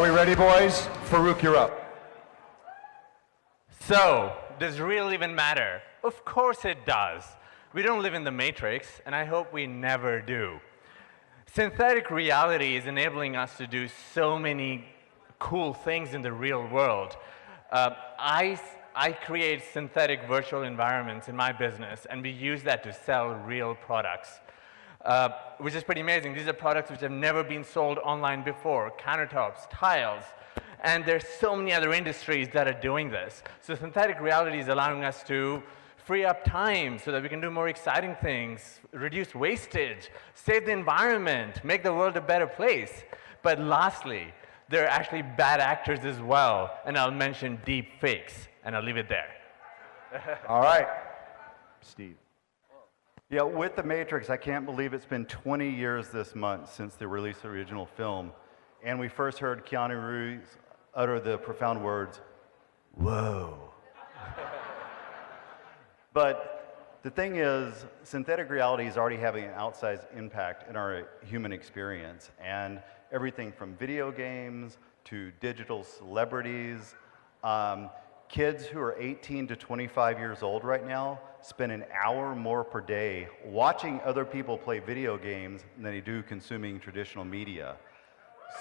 Are we ready, boys? Farrukh, you're up. So, does real even matter? Of course it does. We don't live in the Matrix, and I hope we never do. Synthetic reality is enabling us to do so many cool things in the real world. I create synthetic virtual environments in my business, and we use that to sell real products, which is pretty amazing. These are products which have never been sold online before, countertops, tiles, and there's so many other industries that are doing this. So synthetic reality is allowing us to free up time so that we can do more exciting things, reduce wastage, save the environment, make the world a better place. But lastly, there are actually bad actors as well, and I'll mention deep fakes, and I'll leave it there. All right. Steve. Yeah, with The Matrix, I can't believe it's been 20 years this month since the release of the original film, and we first heard Keanu Reeves utter the profound words, "Whoa." But the thing is, synthetic reality is already having an outsized impact in our human experience, and everything from video games to digital celebrities. Kids who are 18 to 25 years old right now spend an hour more per day watching other people play video games than they do consuming traditional media.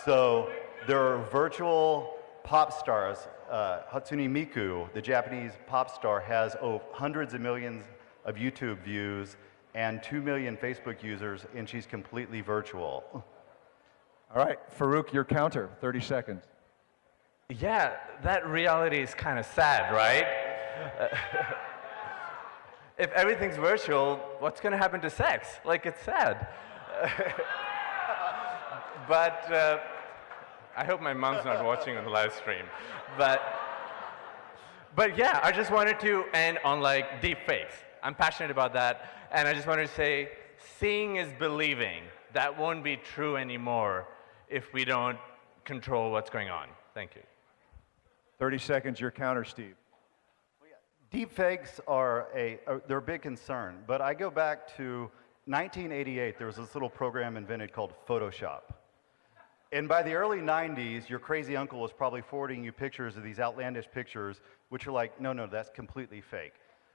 So there are virtual pop stars. Hatsune Miku, the Japanese pop star, has hundreds of millions of YouTube views and 2 million Facebook users, and she's completely virtual. All right, Farrukh, your counter, 30 seconds. Yeah, that reality is kind of sad, right? If everything's virtual, what's going to happen to sex? Like, it's sad. But I hope my mom's not watching on the live stream. But yeah, I just wanted to end on like deep fakes. I'm passionate about that, and I just wanted to say, seeing is believing. That won't be true anymore if we don't control what's going on. Thank you. 30 seconds, your counter, Steve. Deepfakes they're a big concern, but I go back to 1988. There was this little program invented called Photoshop. And by the early 90s, your crazy uncle was probably forwarding you pictures of these outlandish pictures, which are like, no, that's completely fake.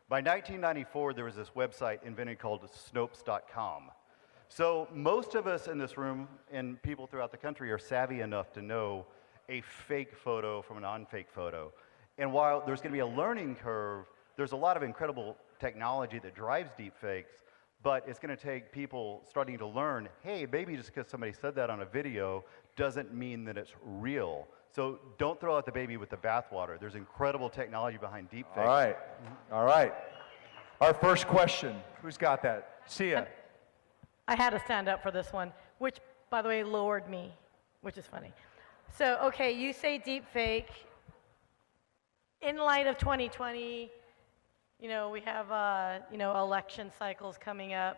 By 1994, there was this website invented called Snopes.com. So most of us in this room and people throughout the country are savvy enough to know a fake photo from a non-fake photo. And while there's going to be a learning curve, there's a lot of incredible technology that drives deepfakes, but it's going to take people starting to learn, hey, maybe just because somebody said that on a video doesn't mean that it's real. So don't throw out the baby with the bathwater. There's incredible technology behind deepfakes. All right, all right. Our first question, who's got that? Sia. I had to stand up for this one, which, by the way, lowered me, which is funny. So, okay, you say deep fake. In light of 2020, we have, election cycles coming up.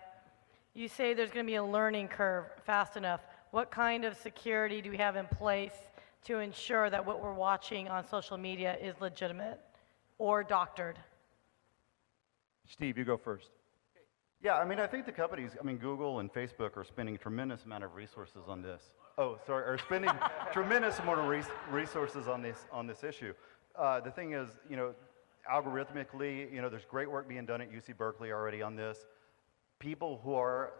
You say there's going to be a learning curve fast enough. What kind of security do we have in place to ensure that what we're watching on social media is legitimate or doctored? Steve, you go first. Yeah, I think the companies, Google and Facebook are spending a tremendous amount of resources on this. Are spending tremendous amount of resources on this issue. The thing is, algorithmically, there's great work being done at UC Berkeley already on this. People who are,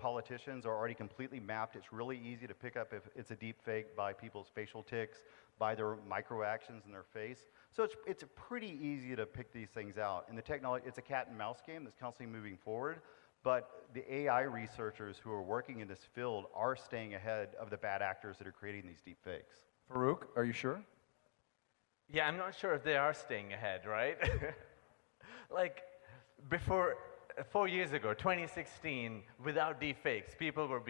politicians are already completely mapped. It's really easy to pick up if it's a deep fake by people's facial tics, by their micro actions in their face. So it's pretty easy to pick these things out. And the technology, it's a cat and mouse game that's constantly moving forward. But the AI researchers who are working in this field are staying ahead of the bad actors that are creating these deep fakes. Farrukh, are you sure? Yeah, I'm not sure if they are staying ahead, right? Like, before, 4 years ago, 2016, without deepfakes, people were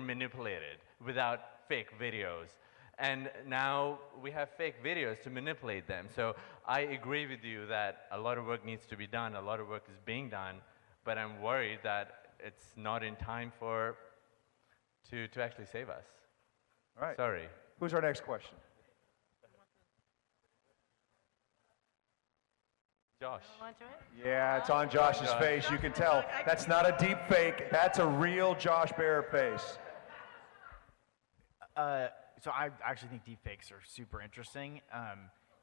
manipulated without fake videos. And now we have fake videos to manipulate them. So I agree with you that a lot of work needs to be done, a lot of work is being done, but I'm worried that it's not in time to actually save us. All right. Sorry. Who's our next question? Josh. Yeah, it's on Josh's face. You can tell. That's not a deep fake. That's a real Josh Bear face. So I actually think deepfakes are super interesting.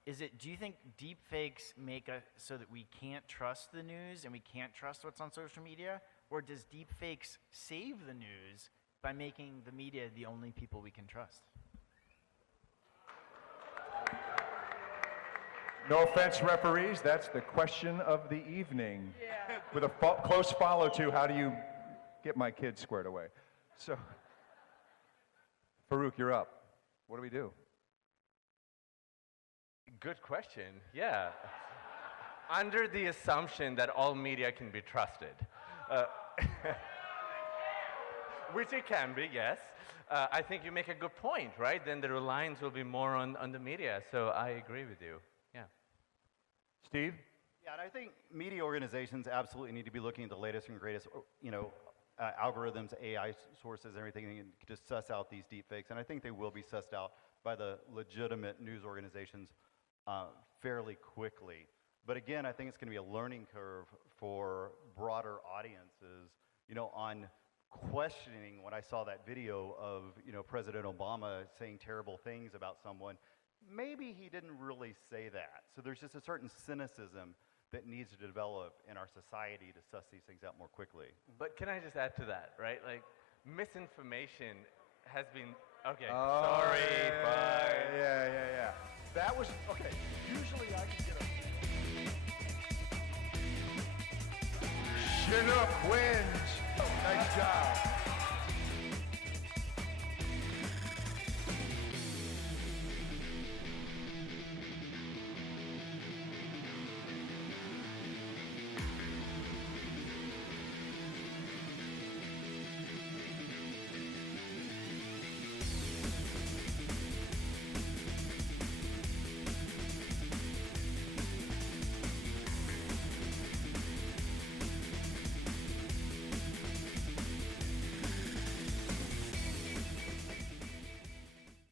Do you think deepfakes make us so that we can't trust the news and we can't trust what's on social media? Or does deepfakes save the news by making the media the only people we can trust? No offense, referees, that's the question of the evening. Yeah. With a close follow to how do you get my kids squared away? So, Farrukh, you're up. What do we do? Good question. Yeah. Under the assumption that all media can be trusted, which it can be, yes. I think you make a good point, right? Then the reliance will be more on the media. So I agree with you. Yeah. Steve? Yeah, and I think media organizations absolutely need to be looking at the latest and greatest, algorithms, AI sources, everything to suss out these deepfakes. And I think they will be sussed out by the legitimate news organizations fairly quickly. But again, I think it's going to be a learning curve for broader audiences, on questioning when I saw that video of, President Obama saying terrible things about someone. Maybe he didn't really say that. So there's just a certain cynicism that needs to develop in our society to suss these things out more quickly. But can I just add to that, right? Like, misinformation has been, okay, Oh, sorry, fine. Yeah. That was, okay, usually I can get a... Chinook wins. Nice job.